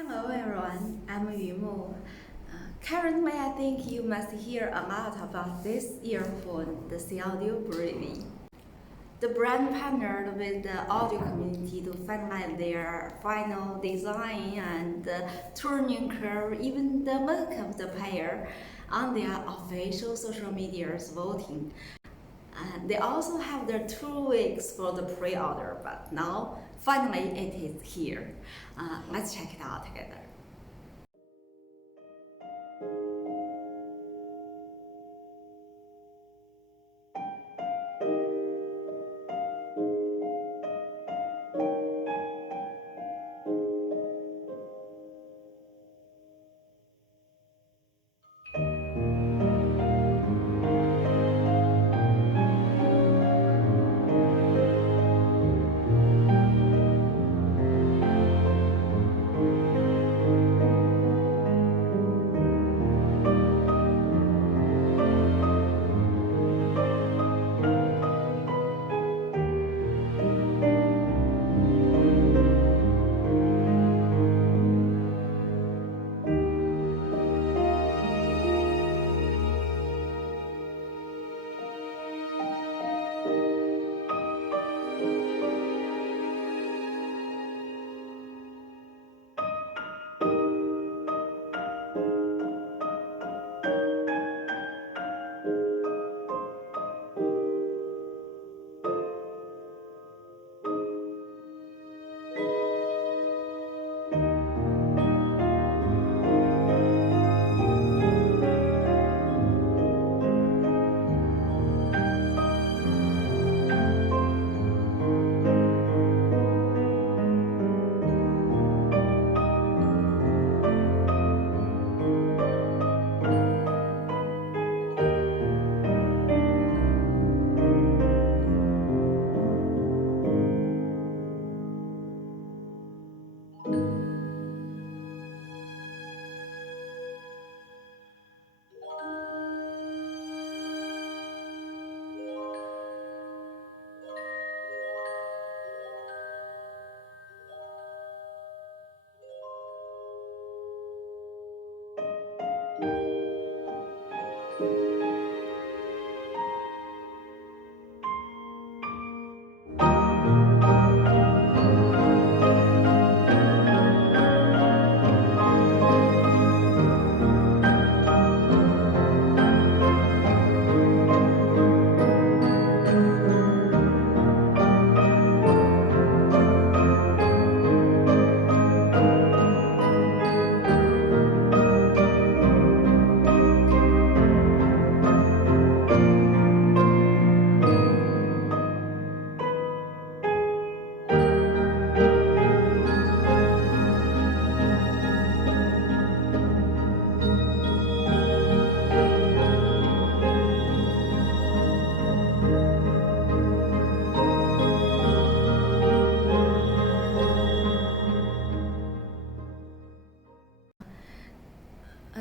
Hello everyone, I'm Yumu. Currently, I think you must hear a lot about this earphone, the SeeAudio Bravery. The brand partnered with the audio community to finalize their final design and tuning curve, even the look of the pair on their official social medias voting. They also have their 2 weeks for the pre-order, but now finally it is here. Let's check it out together.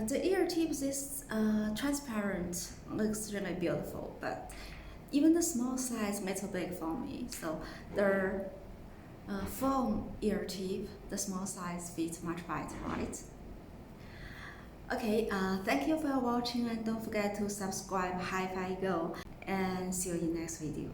The ear tips is transparent, looks really beautiful, but even the small size makes a big for me. So the foam ear tip, the small size fits much better, right? Okay, thank you for watching and don't forget to subscribe HiFiGo and see you in next video.